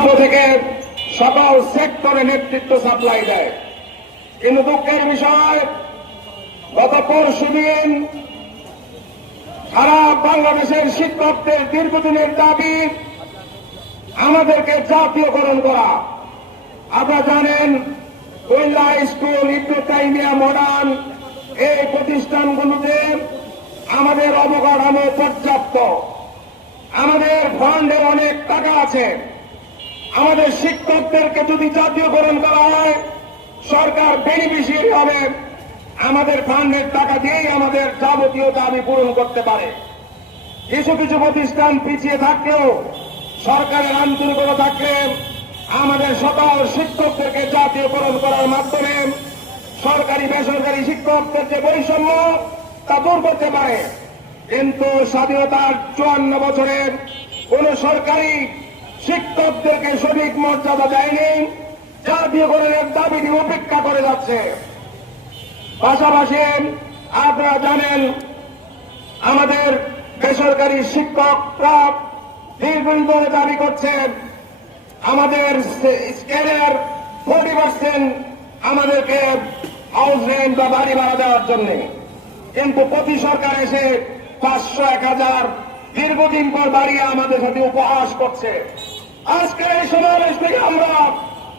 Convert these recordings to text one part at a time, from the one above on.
প্রাপ্য থেকে সকল সেক্টরে নেতৃত্ব সাপ্লাই দেয়। কিন্তু দুঃখের বিষয়, গত পরশুদিন সারা বাংলাদেশের শিক্ষকদের দীর্ঘদিনের দাবি আমাদেরকে জাতীয়করণ করা। আপনারা জানেন, কুমিল্লা স্কুল, ইবনে তাইমিয়া মডার্ন, এই প্রতিষ্ঠানগুলোতে আমাদের অবকাঠামো পর্যাপ্ত, আমাদের ফান্ডের অনেক টাকা আছে। আমাদের শিক্ষকদেরকে যদি জাতীয়করণ করা হয়, সরকার বেনিফিশিয়ারি হবে, আমাদের ফান্ডের টাকা দিয়েই আমাদের যাবতীয় দাবি পূরণ করতে পারে। কিছু কিছু প্রতিষ্ঠান পিছিয়ে থাকলেও সরকারের আন্তরিকতা থাকলে আমাদের সকল শিক্ষকদেরকে জাতীয়করণ করার মাধ্যমে সরকারি বেসরকারি শিক্ষকদের যে বৈষম্য তা দূর করতে পারে। কিন্তু স্বাধীনতার 54 বছরে কোন সরকারি শিক্ষকদেরকে সঠিক মর্যাদা দেয়নি, জাতীয়করণের দাবিটি উপেক্ষা করে যাচ্ছে। পাশাপাশি আপনারা জানেন, আমাদের বেসরকারি শিক্ষকরা দীর্ঘদিন ধরে দাবি করছেন আমাদের স্কেলের 40% আমাদেরকে হাউস রেন্ট বা বাড়ি ভাড়া দেওয়ার জন্য। কিন্তু প্রতি সরকার এসে 500-1000 দীর্ঘদিন পর বাড়িয়ে আমাদের সাথে উপহাস করছে। আজকের এই সমাবেশ থেকে আমরা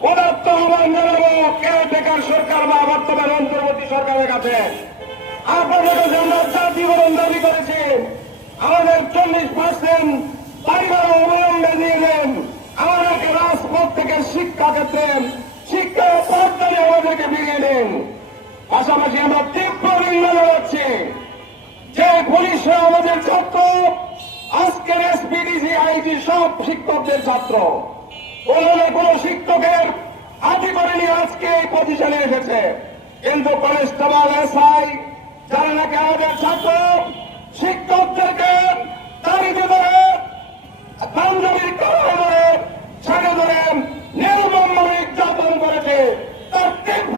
উদাত্ত আহ্বান জানাবো কেয়ারটেকার সরকার বা বর্তমান অন্তর্বর্তী সরকারের কাছে। আপনাদের কাছে আমরা জাতীয়করণ দাবি করেছি, আমাদের 40% বাড়ি ভাড়া অবলম্বনে দিয়ে দেন, আমাদেরকে রাজপথ থেকে শিক্ষা ক্ষেত্রে শিক্ষা পাঠদানে আমাদেরকে ফিরিয়ে দেন। পাশাপাশি আমরা তীব্র নিন্দা জানাচ্ছি যে পুলিশরা আমাদের ছাত্র, আজকের এসপিডিসি আইজি সব শিক্ষকদের ছাত্র। কোন শিক্ষকের হাতে করে নিয়ে আজকে এই পজিশনে এসেছে, কিন্তু কনস্টেবল, এসআই যারা নাকি আমাদের ছাত্র,